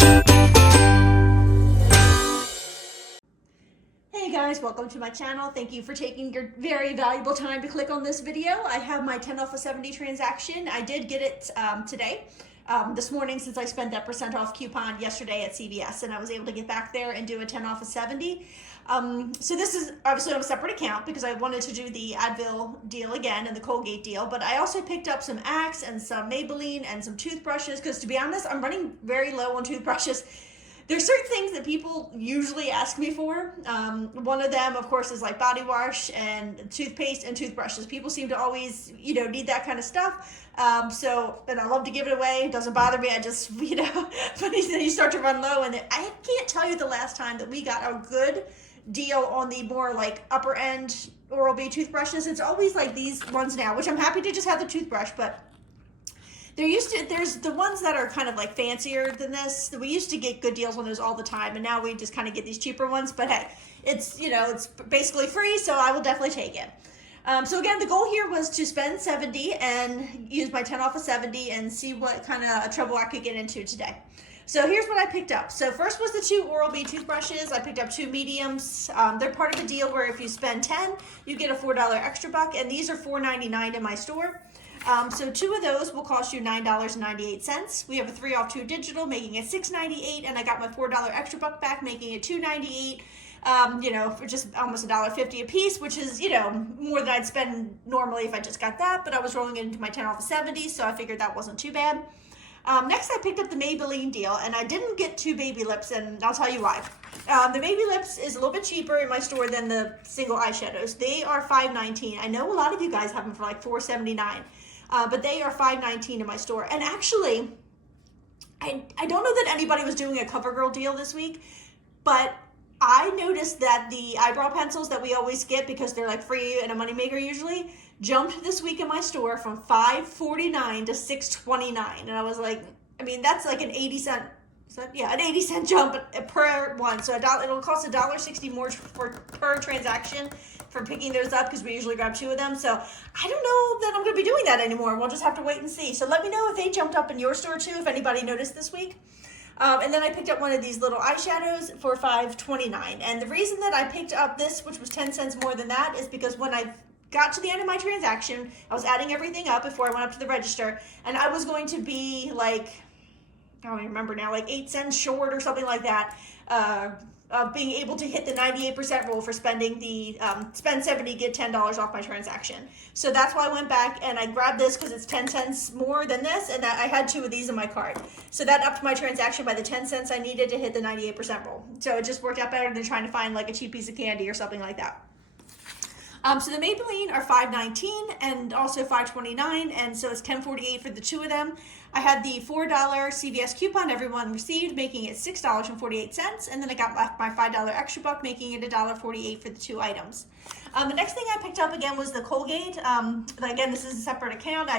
Hey guys, welcome to my channel. Thank you for taking your very valuable time to click on this video. I have my 10 off of 70 transaction. I did get it today, this morning, since I spent that % off coupon yesterday at CVS, and I was able to get back there and do a 10 off of 70. So this is obviously on a separate account because I wanted to do the Advil deal again and the Colgate deal, but I also picked up some Axe and some Maybelline and some toothbrushes because, to be honest, I'm running very low on toothbrushes. There's certain things that people usually ask me for. One of them, of course, is like body wash and toothpaste and toothbrushes. People seem to always, need that kind of stuff. And I love to give it away. It doesn't bother me. I just, but you start to run low. And I can't tell you the last time that we got a good deal on the more like upper end Oral-B toothbrushes. It's always like these ones now, which I'm happy to just have the toothbrush, but there's the ones that are kind of like fancier than this. We used to get good deals on those all the time, and now we just kind of get these cheaper ones. But hey, it's basically free, so I will definitely take it. So again, the goal here was to spend 70 and use my 10 off of 70 and see what kind of trouble I could get into today. So here's what I picked up. So first was the 2 Oral-B toothbrushes. I picked up 2 mediums. They're part of a deal where if you spend 10, you get a $4 extra buck, and these are $4.99 in my store. So 2 of those will cost you $9.98. We have a 3 off 2 digital, making it $6.98, and I got my $4 extra buck back, making it $2.98. For just almost $1.50 a piece, which is, more than I'd spend normally if I just got that, but I was rolling it into my 10 off of 70, so I figured that wasn't too bad. Next I picked up the Maybelline deal, and I didn't get 2 baby lips, and I'll tell you why. The baby lips is a little bit cheaper in my store than the single eyeshadows. They are $5.19. I know a lot of you guys have them for like $4.79. But they are $5.19 in my store. And actually, I don't know that anybody was doing a CoverGirl deal this week, but I noticed that the eyebrow pencils that we always get, because they're like free and a moneymaker usually, jumped this week in my store from $5.49 to $6.29. And I was like, that's like an 80-cent, an 80-cent jump per one. So it'll cost $1.60 more per transaction for picking those up, because we usually grab 2 of them. So I don't know that I'm going to be doing that anymore. We'll just have to wait and see. So let me know if they jumped up in your store too, if anybody noticed this week. And then I picked up one of these little eyeshadows for $5.29. And the reason that I picked up this, which was 10 cents more than that, is because when I got to the end of my transaction, I was adding everything up before I went up to the register, and I was going to be like, I don't even remember now, like 8 cents short or something like that, of being able to hit the 98% rule for spending the spend 70, get $10 off my transaction. So that's why I went back and I grabbed this because it's 10 cents more than this, and I had 2 of these in my cart. So that upped my transaction by the 10 cents I needed to hit the 98% rule. So it just worked out better than trying to find like a cheap piece of candy or something like that. So the Maybelline are $5.19 and also $5.29, and so it's $10.48 for the 2 of them. I had the $4 CVS coupon everyone received, making it $6.48, and then I got my $5 extra buck, making it $1.48 for the 2 items. The next thing I picked up again was the Colgate. Again, this is a separate account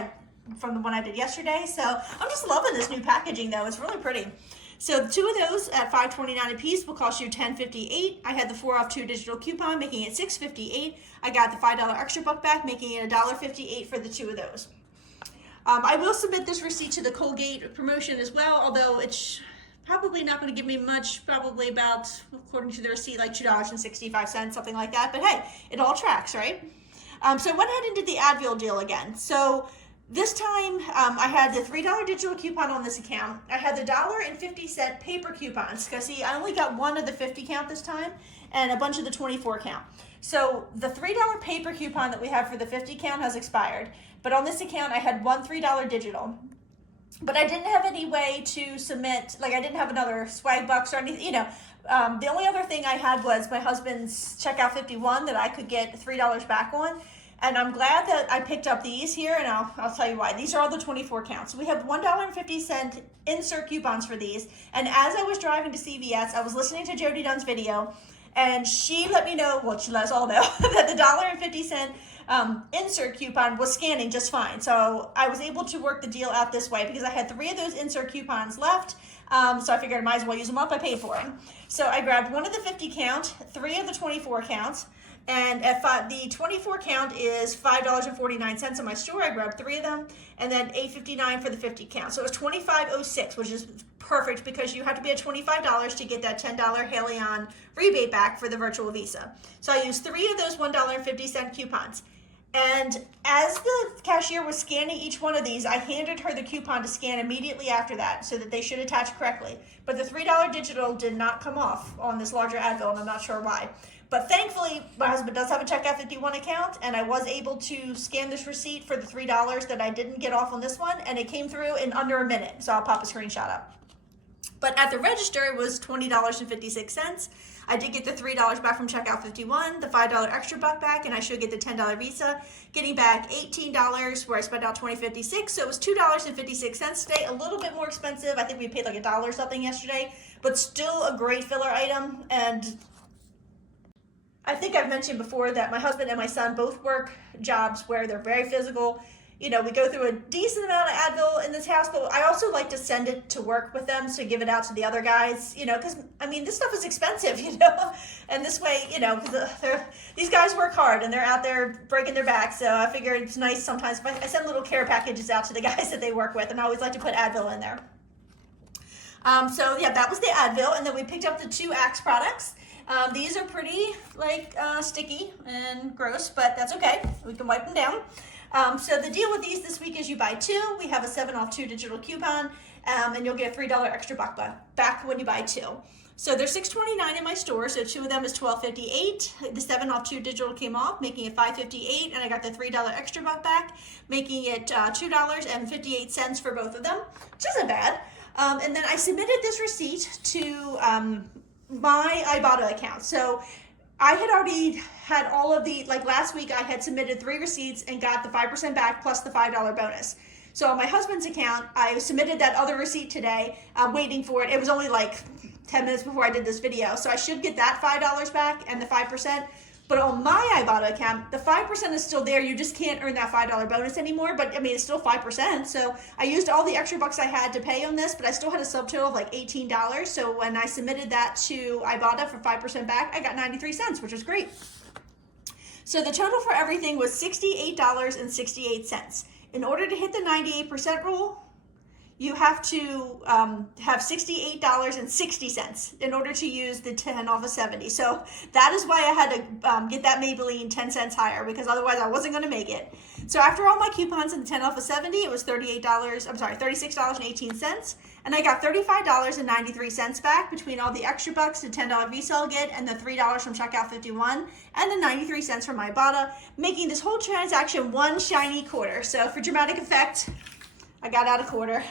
from the one I did yesterday, so I'm just loving this new packaging though. It's really pretty. So 2 of those at $5.29 a piece will cost you $10.58. I had the 4 off 2 digital coupon, making it $6.58. I got the $5 extra buck back, making it $1.58 for the 2 of those. I will submit this receipt to the Colgate promotion as well, although it's probably not going to give me much, probably about, according to the receipt, like $2.65, something like that. But hey, it all tracks, right? So I went ahead and did the Advil deal again. So this time, I had the $3 digital coupon on this account. I had the $1.50 paper coupons, because see, I only got 1 of the 50 count this time, and a bunch of the 24 count. So the $3 paper coupon that we have for the 50 count has expired, but on this account, I had 1 $3 digital. But I didn't have any way to submit, like I didn't have another swag bucks or anything, the only other thing I had was my husband's checkout 51 that I could get $3 back on. And I'm glad that I picked up these here, and I'll tell you why. These are all the 24 counts. We have $1.50 insert coupons for these. And as I was driving to CVS, I was listening to Jody Dunn's video, and she let me know, well, she let us all know, that the $1.50 insert coupon was scanning just fine. So I was able to work the deal out this way because I had 3 of those insert coupons left. So I figured I might as well use them up. I paid for them. So I grabbed 1 of the 50 count, 3 of the 24 counts, And the 24 count is $5.49 in my store. I grabbed 3 of them, and then $8.59 for the 50 count. So it was $25.06, which is perfect because you have to be at $25 to get that $10 Haleon rebate back for the virtual Visa. So I used 3 of those $1.50 coupons. And as the cashier was scanning each one of these, I handed her the coupon to scan immediately after that so that they should attach correctly. But the $3 digital did not come off on this larger Advil, and I'm not sure why. But thankfully, my husband does have a Checkout 51 account, and I was able to scan this receipt for the $3 that I didn't get off on this one, and it came through in under a minute. So I'll pop a screenshot up. But at the register, it was $20.56. I did get the $3 back from Checkout 51, the $5 extra buck back, and I should get the $10 Visa, getting back $18 where I spent out $20.56. So it was $2.56 today, a little bit more expensive. I think we paid like $1 something yesterday, but still a great filler item. And I think I've mentioned before that my husband and my son both work jobs where they're very physical. You know, we go through a decent amount of Advil in this house, but I also like to send it to work with them to give it out to the other guys, you know, because, I mean, this stuff is expensive, you know, and this way, you know, these guys work hard and they're out there breaking their backs, so I figure it's nice sometimes if I send little care packages out to the guys that they work with, and I always like to put Advil in there. So, yeah, that was the Advil, and then we picked up the 2 Axe products. These are pretty, like, sticky and gross, but that's okay. We can wipe them down. So the deal with these this week is you buy 2. We have a 7 off 2 digital coupon, and you'll get a $3 extra buck back when you buy 2. So they're $6.29 in my store, so 2 of them is $12.58. The 7 off 2 digital came off, making it $5.58, and I got the $3 extra buck back, making it $2.58 for both of them, which isn't bad. And then I submitted this receipt to my Ibotta account. So I had already had all of the, like last week I had submitted 3 receipts and got the 5% back plus the $5 bonus. So on my husband's account, I submitted that other receipt today. I'm waiting for it. It was only like 10 minutes before I did this video. So I should get that $5 back and the 5%. But on my Ibotta account, the 5% is still there. You just can't earn that $5 bonus anymore. But I mean, it's still 5%. So I used all the extra bucks I had to pay on this, but I still had a subtotal of like $18. So when I submitted that to Ibotta for 5% back, I got 93 cents, which was great. So the total for everything was $68.68. In order to hit the 98% rule, you have to have $68.60 in order to use the 10 off of 70. So that is why I had to get that Maybelline 10 cents higher, because otherwise I wasn't going to make it. So after all my coupons and the 10 off of 70, it was $36.18. And I got $35.93 back between all the extra bucks, the $10 Visa I'll get, and the $3 from Checkout 51, and the 93 cents from my Ibotta, making this whole transaction one shiny quarter. So for dramatic effect, I got out a quarter.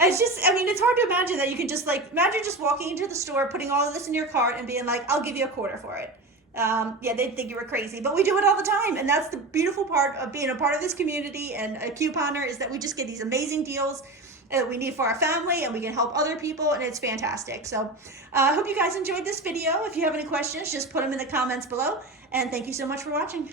It's just, I mean, it's hard to imagine that you can just like, imagine just walking into the store, putting all of this in your cart and being like, I'll give you a quarter for it. Yeah, they'd think you were crazy, but we do it all the time. And that's the beautiful part of being a part of this community and a couponer, is that we just get these amazing deals that we need for our family, and we can help other people, and it's fantastic. So I hope you guys enjoyed this video. If you have any questions, just put them in the comments below, and thank you so much for watching.